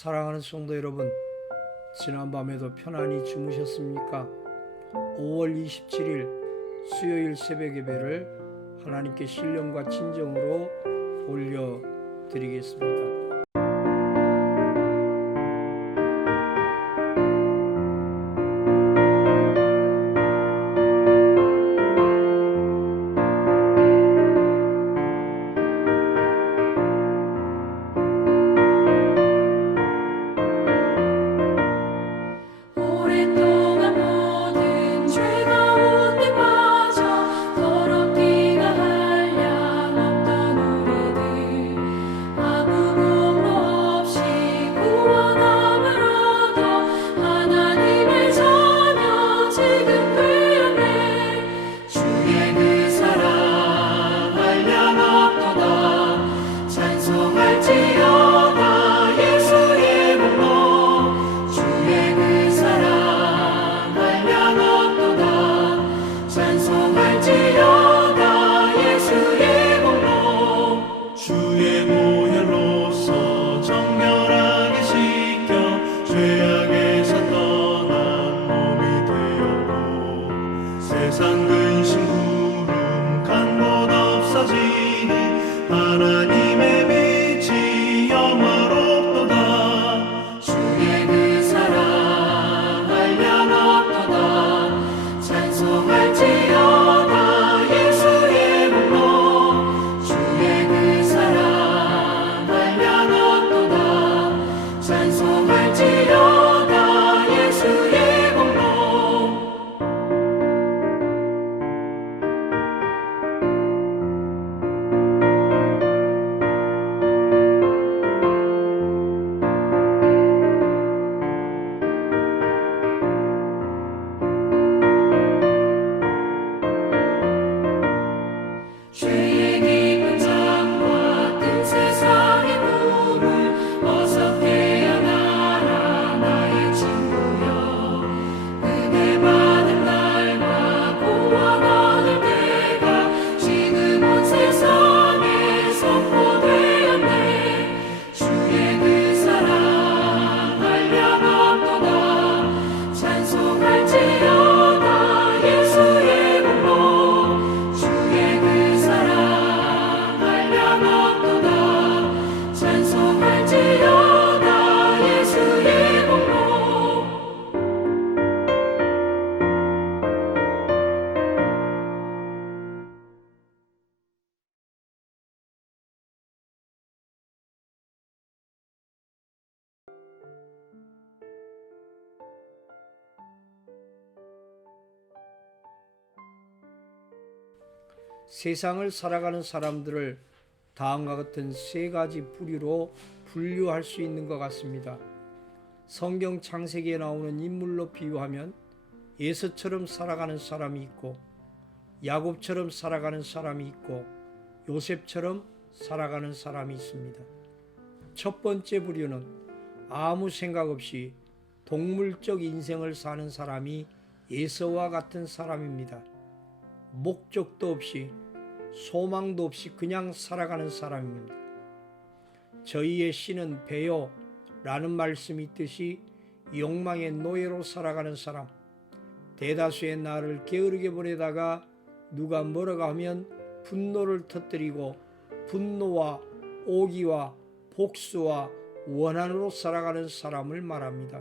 사랑하는 성도 여러분, 지난밤에도 편안히 주무셨습니까? 5월 27일 수요일 새벽 예배를 하나님께 신령과 진정으로 올려드리겠습니다. 세상 근심 구름 간 곳 없어지니 하나님의 빛이 영화롭도다. 주의 그 사랑 한량없도다. 찬송할지어다 예수의 복로. 주의 그 사랑 한량없도다. 찬송할지어다 예수의 복로. 죄의 깊은 잠과 뜬 세상의 꿈을 어서 깨어나라 나의 친구여. 은혜 받을 날과 구원 얻을 때가 지금 온 세상에 선포되었네. 주의 그 사랑 한량없도다. 찬송할지어다 예수의 복로. 주의 그 사랑 한량없도다. 찬송할지어다 예수의 복로. 세상을 살아가는 사람들을 다음과 같은 세 가지 부류로 분류할 수 있는 것 같습니다. 성경 창세기에 나오는 인물로 비유하면 에서처럼 살아가는 사람이 있고, 야곱처럼 살아가는 사람이 있고, 요셉처럼 살아가는 사람이 있습니다. 첫 번째 부류는 아무 생각 없이 동물적 인생을 사는 사람이 에서와 같은 사람입니다. 목적도 없이 소망도 없이 그냥 살아가는 사람입니다. 저희의 신은 배요 라는 말씀이 있듯이 욕망의 노예로 살아가는 사람, 대다수의 나를 게으르게 보내다가 누가 뭐라고 하면 분노를 터뜨리고 분노와 오기와 복수와 원한으로 살아가는 사람을 말합니다.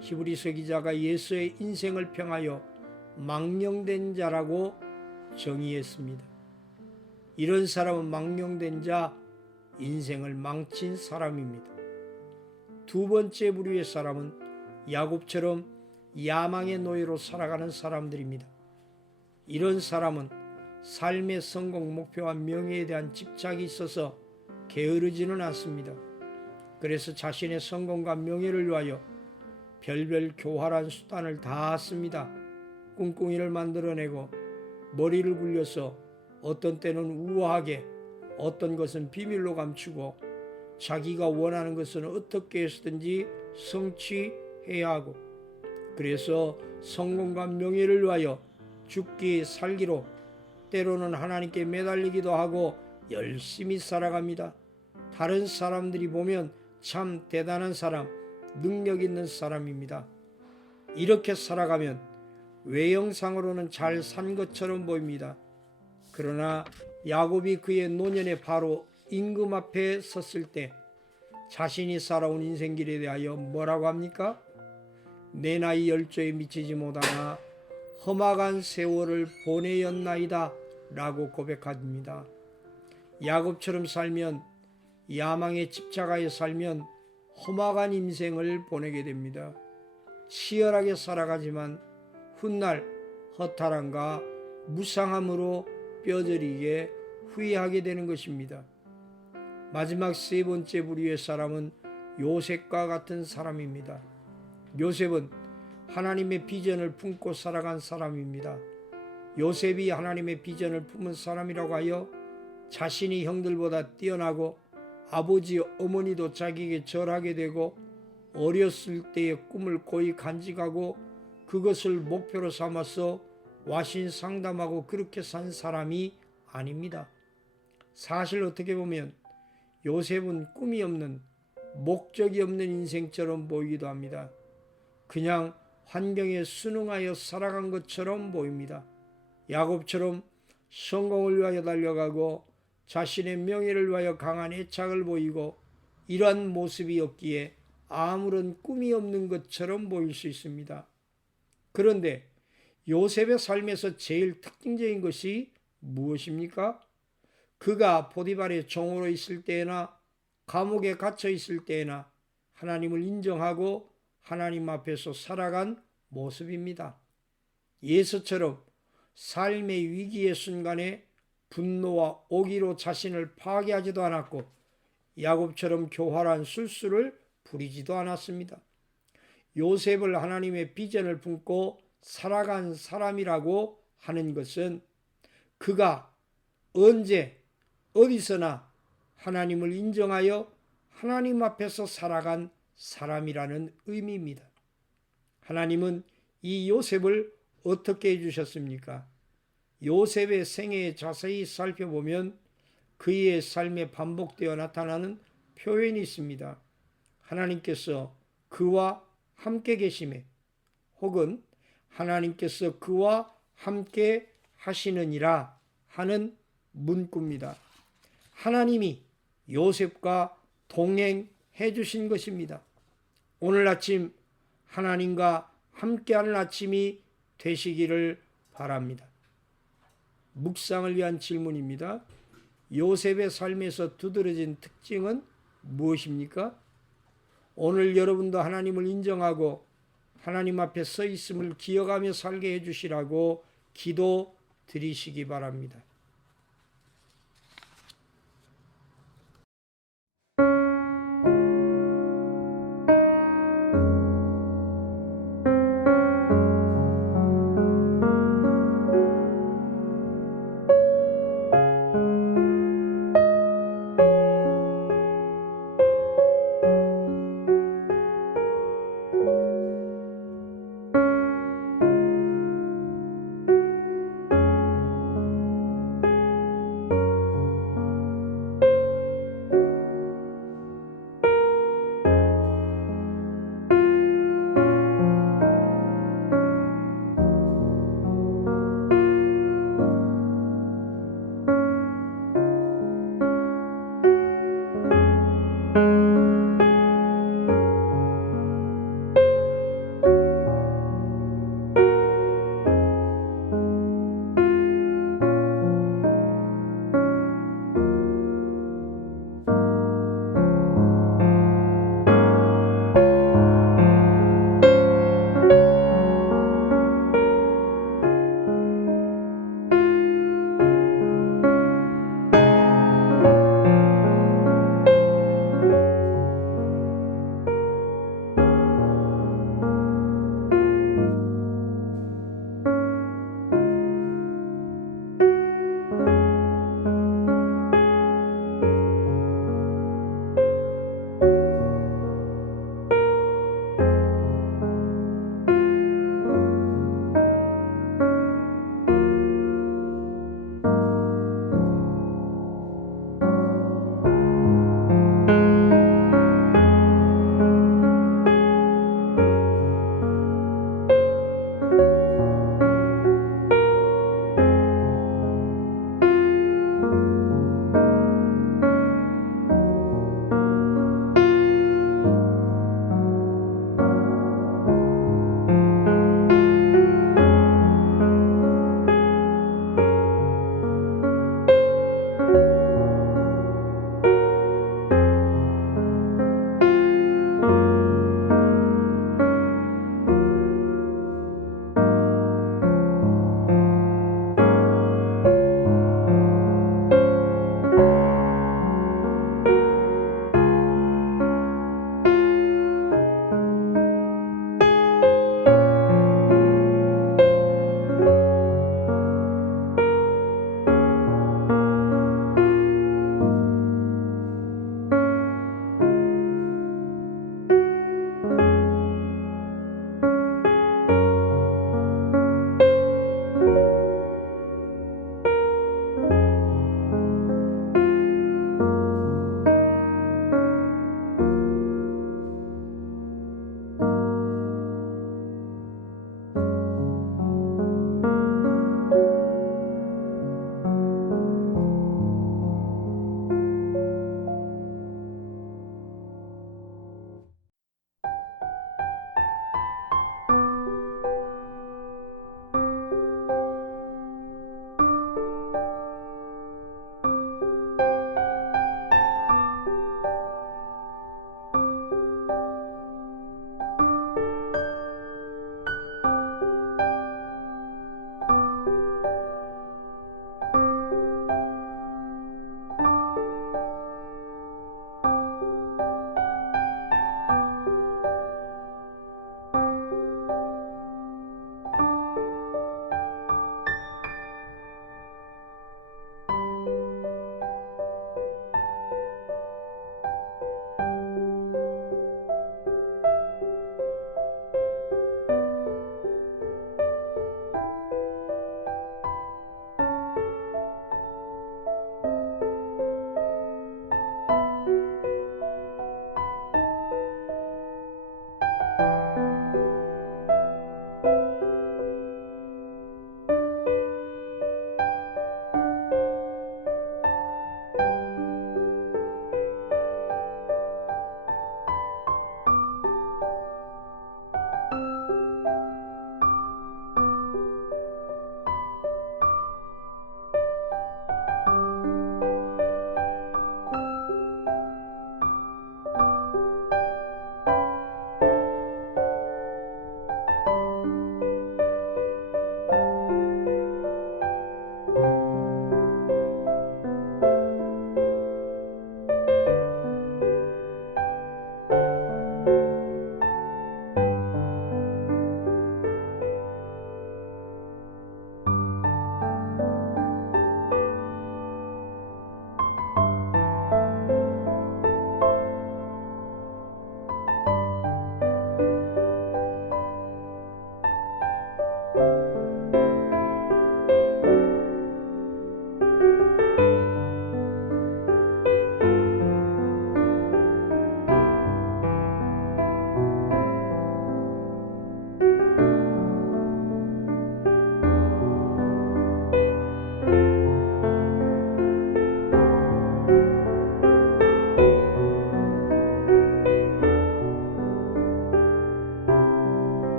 히브리서 기자가 예수의 인생을 평하여 망령된 자라고 정의했습니다. 이런 사람은 망령된 자, 인생을 망친 사람입니다. 두 번째 부류의 사람은 야곱처럼 야망의 노예로 살아가는 사람들입니다. 이런 사람은 삶의 성공 목표와 명예에 대한 집착이 있어서 게으르지는 않습니다. 그래서 자신의 성공과 명예를 위하여 별별 교활한 수단을 다 씁니다. 꿍꿍이를 만들어내고 머리를 굴려서 어떤 때는 우아하게, 어떤 것은 비밀로 감추고 자기가 원하는 것은 어떻게 해서든지 성취해야 하고, 그래서 성공과 명예를 위하여 죽기 살기로 때로는 하나님께 매달리기도 하고 열심히 살아갑니다. 다른 사람들이 보면 참 대단한 사람, 능력 있는 사람입니다. 이렇게 살아가면 외형상으로는 잘 산 것처럼 보입니다. 그러나 야곱이 그의 노년에 바로 임금 앞에 섰을 때 자신이 살아온 인생길에 대하여 뭐라고 합니까? 내 나이 열조에 미치지 못하나 험악한 세월을 보내었나이다 라고 고백합니다. 야곱처럼 살면, 야망에 집착하여 살면 험악한 인생을 보내게 됩니다. 치열하게 살아가지만 훗날 허탈함과 무상함으로 뼈저리게 후회하게 되는 것입니다. 마지막 세 번째 부류의 사람은 요셉과 같은 사람입니다. 요셉은 하나님의 비전을 품고 살아간 사람입니다. 요셉이 하나님의 비전을 품은 사람이라고 하여 자신이 형들보다 뛰어나고 아버지 어머니도 자기에게 절하게 되고 어렸을 때의 꿈을 고이 간직하고 그것을 목표로 삼아서 와신 상담하고 그렇게 산 사람이 아닙니다. 사실 어떻게 보면 요셉은 꿈이 없는, 목적이 없는 인생처럼 보이기도 합니다. 그냥 환경에 순응하여 살아간 것처럼 보입니다. 야곱처럼 성공을 위하여 달려가고 자신의 명예를 위하여 강한 애착을 보이고 이러한 모습이 없기에 아무런 꿈이 없는 것처럼 보일 수 있습니다. 그런데 요셉의 삶에서 제일 특징적인 것이 무엇입니까? 그가 보디발의 종으로 있을 때나 감옥에 갇혀 있을 때나 하나님을 인정하고 하나님 앞에서 살아간 모습입니다. 예수처럼 삶의 위기의 순간에 분노와 오기로 자신을 파괴하지도 않았고 야곱처럼 교활한 술수를 부리지도 않았습니다. 요셉을 하나님의 비전을 품고 살아간 사람이라고 하는 것은 그가 언제 어디서나 하나님을 인정하여 하나님 앞에서 살아간 사람이라는 의미입니다. 하나님은 이 요셉을 어떻게 해주셨습니까? 요셉의 생애에 자세히 살펴보면 그의 삶에 반복되어 나타나는 표현이 있습니다. 하나님께서 그와 함께 계심에 혹은 하나님께서 그와 함께 하시느니라 하는 문구입니다. 하나님이 요셉과 동행해 주신 것입니다. 오늘 아침 하나님과 함께하는 아침이 되시기를 바랍니다. 묵상을 위한 질문입니다. 요셉의 삶에서 두드러진 특징은 무엇입니까? 오늘 여러분도 하나님을 인정하고 하나님 앞에 서 있음을 기억하며 살게 해주시라고 기도 드리시기 바랍니다.